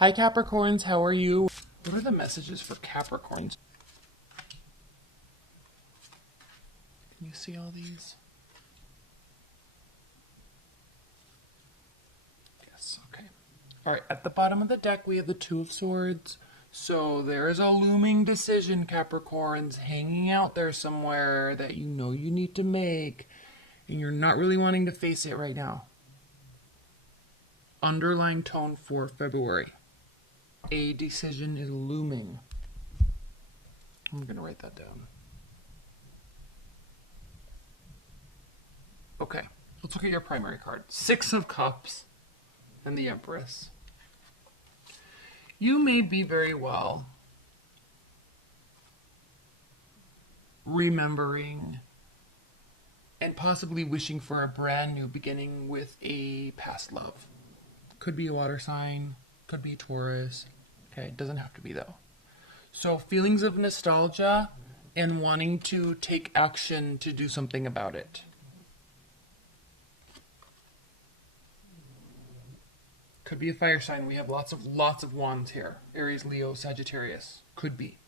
Hi Capricorns, how are you? What are the messages for Capricorns? Can you see all these? Yes, okay. Alright, at the bottom of the deck we have the Two of Swords. So there is a looming decision, Capricorns, hanging out there somewhere that you know you need to make, and you're not really wanting to face it right now. Underlying tone for February. A decision is looming. I'm going to write that down. Okay, let's look at your primary card. Six of Cups and the Empress. You may be very well remembering and possibly wishing for a brand new beginning with a past love. Could be a water sign, could be Taurus. Okay, it doesn't have to be though. So feelings of nostalgia and wanting to take action to do something about it. Could be a fire sign. We have lots of wands here. Aries, Leo, Sagittarius. Could be.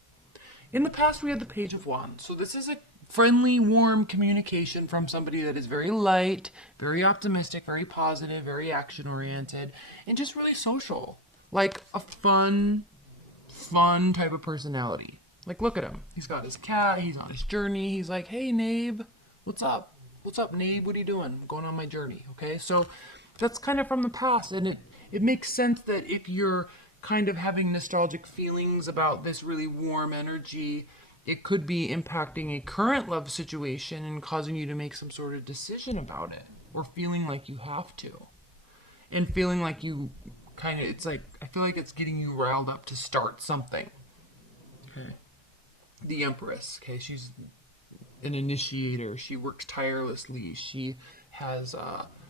In the past, we had the Page of Wands. So this is a friendly, warm communication from somebody that is very light, very optimistic, very positive, very action-oriented, and just really social. Like a fun type of personality. Like, look at him. He's got his cat. He's on his journey. He's like, hey, Nabe. What's up? What's up, Nabe? What are you doing? I'm going on my journey. Okay, so that's kind of from the past, and it makes sense that if you're kind of having nostalgic feelings about this really warm energy, it could be impacting a current love situation and causing you to make some sort of decision about it, or feeling like you have to. And feeling like you kind of, it's like, I feel like it's getting you riled up to start something. Okay. The Empress, okay, she's an initiator. She works tirelessly. She has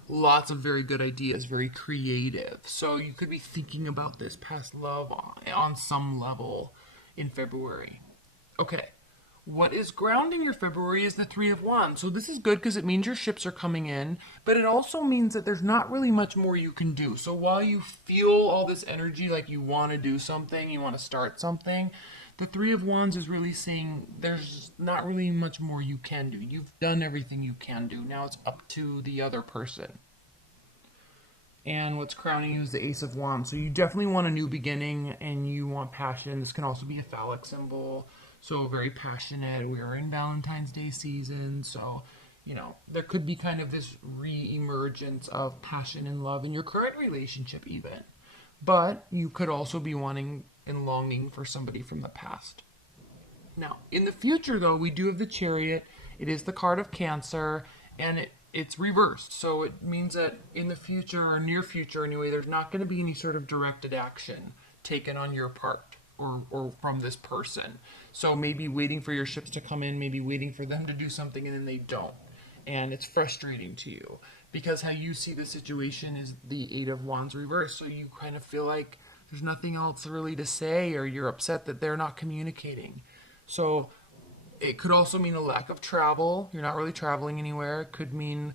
lots of very good ideas, very creative. So you could be thinking about this past love on some level in February. Okay, what is grounding your February is the Three of Wands. So this is good because it means your ships are coming in, but it also means that there's not really much more you can do. So while you feel all this energy, like you want to do something, you want to start something, the Three of Wands is really saying there's not really much more you can do. You've done everything you can do. Now it's up to the other person. And what's crowning you is the Ace of Wands. So you definitely want a new beginning and you want passion. This can also be a phallic symbol. So very passionate. We are in Valentine's Day season. So, you know, there could be kind of this re-emergence of passion and love in your current relationship even. But you could also be wanting and longing for somebody from the past. Now, in the future, though, we do have the Chariot. It is the card of Cancer, and it's reversed. So it means that in the future, or near future anyway, there's not going to be any sort of directed action taken on your part or from this person. So maybe waiting for your ships to come in, maybe waiting for them to do something, and then they don't. And it's frustrating to you because how you see the situation is the Eight of Wands reversed. So you kind of feel like there's nothing else really to say, or you're upset that they're not communicating. So it could also mean a lack of travel. You're not really traveling anywhere. It could mean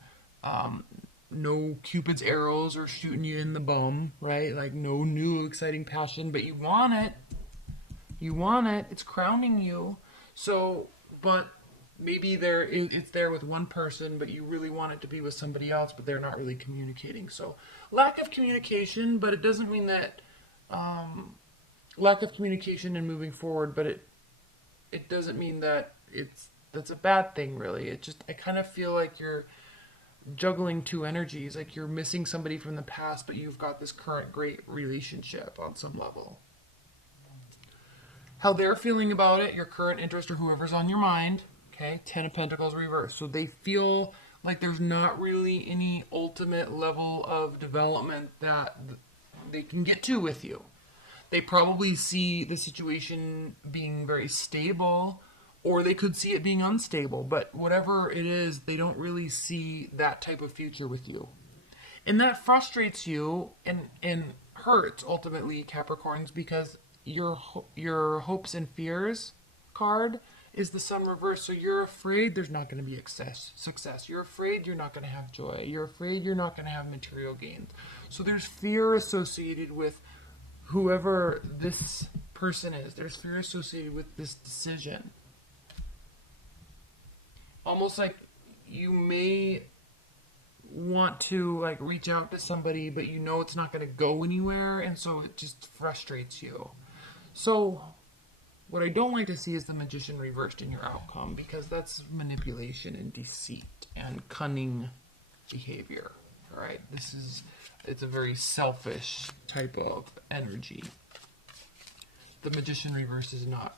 no Cupid's arrows or shooting you in the bum, right? Like no new exciting passion, but you want it. You want it. It's crowning you. So, but maybe it's there with one person, but you really want it to be with somebody else, but they're not really communicating. So lack of communication, but it doesn't mean that lack of communication and moving forward, but it doesn't mean that that's a bad thing, really. I kind of feel like you're juggling two energies, like you're missing somebody from the past, but you've got this current great relationship on some level. How they're feeling about it, your current interest or whoever's on your mind, okay? 10 of Pentacles reversed. So they feel like there's not really any ultimate level of development that they can get to with you. They probably see the situation being very stable, or they could see it being unstable, but whatever it is, they don't really see that type of future with you. And that frustrates you and hurts, ultimately, Capricorns, because your hopes and fears card is the Sun reverse. So you're afraid there's not going to be success. You're afraid you're not going to have joy. You're afraid you're not going to have material gains. So there's fear associated with whoever this person is, there's fear associated with this decision. Almost like you may want to like reach out to somebody, but you know it's not going to go anywhere, and so it just frustrates you. So what I don't like to see is the Magician reversed in your outcome, because that's manipulation and deceit and cunning behavior. All right, it's a very selfish type of energy. The Magician reversed is not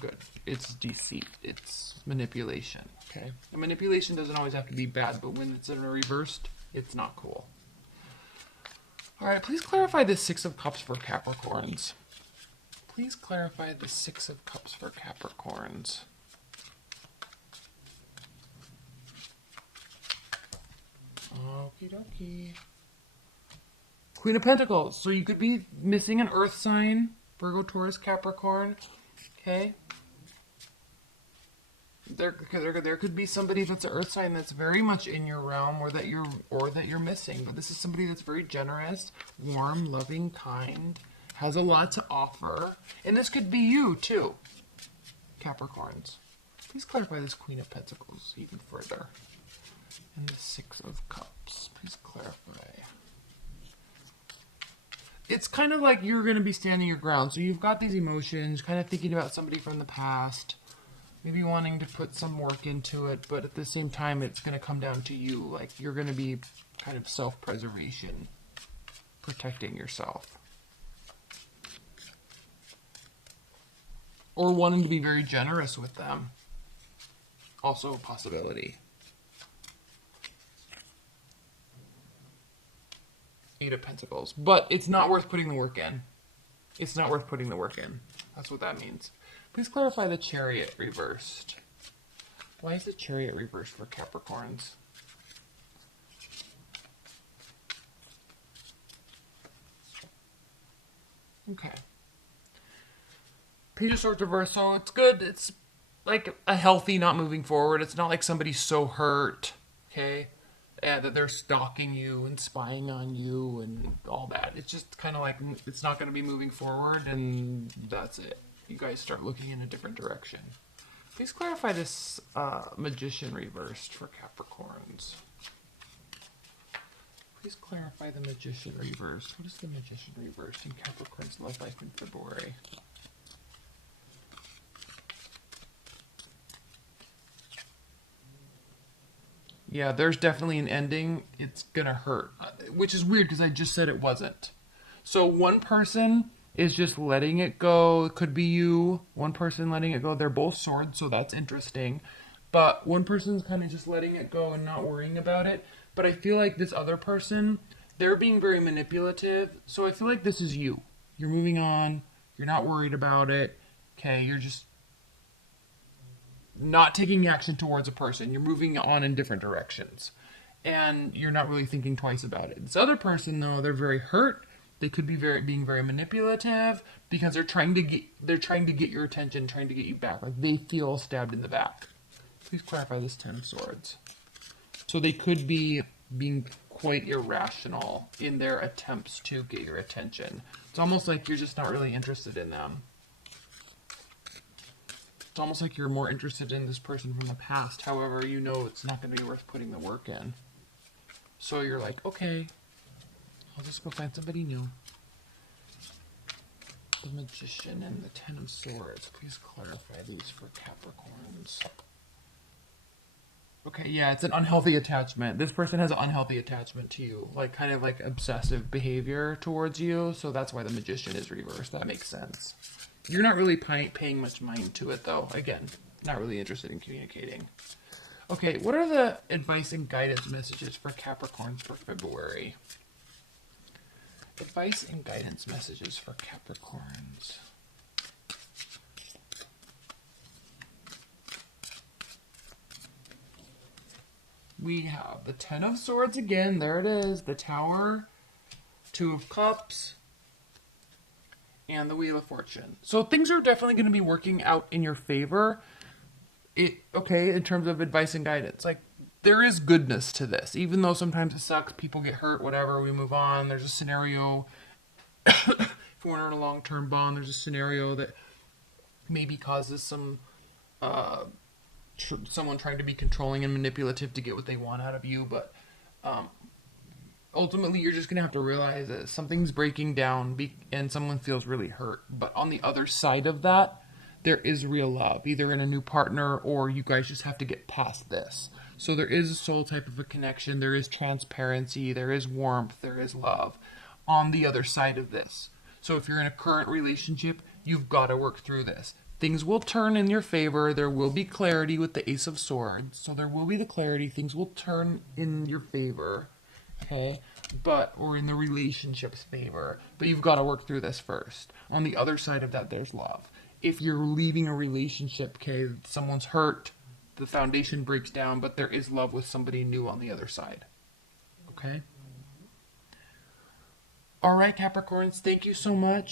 good. It's deceit. It's manipulation. Okay, and manipulation doesn't always have to be bad, but when it's in a reversed, it's not cool. All right, please clarify the Six of Cups for Capricorns. Please clarify the Six of Cups for Capricorns. Okie dokie. Queen of Pentacles. So you could be missing an earth sign. Virgo, Taurus, Capricorn. Okay. There could be somebody that's an earth sign that's very much in your realm, or that you're missing. But this is somebody that's very generous, warm, loving, kind, has a lot to offer. And this could be you too, Capricorns. Please clarify this Queen of Pentacles even further. And the Six of Cups. Please clarify. It's kind of like you're going to be standing your ground. So you've got these emotions, kind of thinking about somebody from the past, maybe wanting to put some work into it, but at the same time, it's going to come down to you. Like, you're going to be kind of self-preservation, protecting yourself. Or wanting to be very generous with them. Also a possibility. Eight of Pentacles. But it's not worth putting the work in. It's not worth putting the work in. That's what that means. Please clarify the Chariot reversed. Why is the Chariot reversed for Capricorns? Okay. Page of Swords reversed, so it's good. It's like a healthy not moving forward. It's not like somebody's so hurt, okay, that they're stalking you and spying on you and all that. It's just kind of like it's not going to be moving forward, and that's it. You guys start looking in a different direction. Please clarify this Magician reversed for Capricorns. Please clarify the Magician reversed. What is the Magician reversed in Capricorn's love life in February? Yeah, there's definitely an ending. It's gonna hurt, which is weird because I just said it wasn't. So one person is just letting it go. It could be you. One person letting it go. They're both swords, so that's interesting. But one person's kind of just letting it go and not worrying about it. But I feel like this other person, they're being very manipulative. So I feel like this is you. You're moving on. You're not worried about it. Okay, you're just not taking action towards a person. You're moving on in different directions. And you're not really thinking twice about it. This other person, though, they're very hurt. They could be being very manipulative because they're trying to get your attention, trying to get you back. Like they feel stabbed in the back. Please clarify this Ten of Swords. So they could be being quite irrational in their attempts to get your attention. It's almost like you're just not really interested in them. It's almost like you're more interested in this person from the past. However, you know it's not going to be worth putting the work in. So you're like, okay, I'll just go find somebody new. The Magician and the Ten of Swords. Please clarify these for Capricorns. Okay, yeah, it's an unhealthy attachment. This person has an unhealthy attachment to you. Like, kind of like obsessive behavior towards you. So that's why the Magician is reversed. That makes sense. You're not really paying much mind to it, though. Again, not really interested in communicating. Okay, what are the advice and guidance messages for Capricorns for February? Advice and guidance messages for Capricorns. We have the Ten of Swords again. There it is. The Tower, Two of Cups, and the Wheel of Fortune. So things are definitely going to be working out in your favor. Okay, in terms of advice and guidance. Like, there is goodness to this. Even though sometimes it sucks, people get hurt, whatever, we move on. There's a scenario if we're in a long-term bond, there's a scenario that maybe causes some someone trying to be controlling and manipulative to get what they want out of you, but ultimately you're just gonna have to realize that something's breaking down and someone feels really hurt. But on the other side of that, there is real love, either in a new partner or you guys just have to get past this. So there is a soul type of a connection, there is transparency, there is warmth, there is love on the other side of this. So if you're in a current relationship, you've got to work through this. Things will turn in your favor. There will be clarity with the Ace of Swords. So there will be the clarity. Things will turn in your favor. Okay? Or in the relationship's favor. But you've got to work through this first. On the other side of that, there's love. If you're leaving a relationship, okay, someone's hurt, the foundation breaks down, but there is love with somebody new on the other side. Okay? All right, Capricorns, thank you so much.